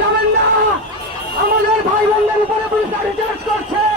যাবেন না? আমাদের ভাই বোনদের উপরে পুলিশ গাড়ি চার্জ করছে।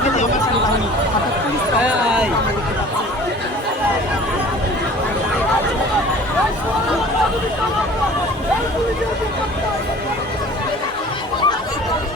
Ini juga bisa.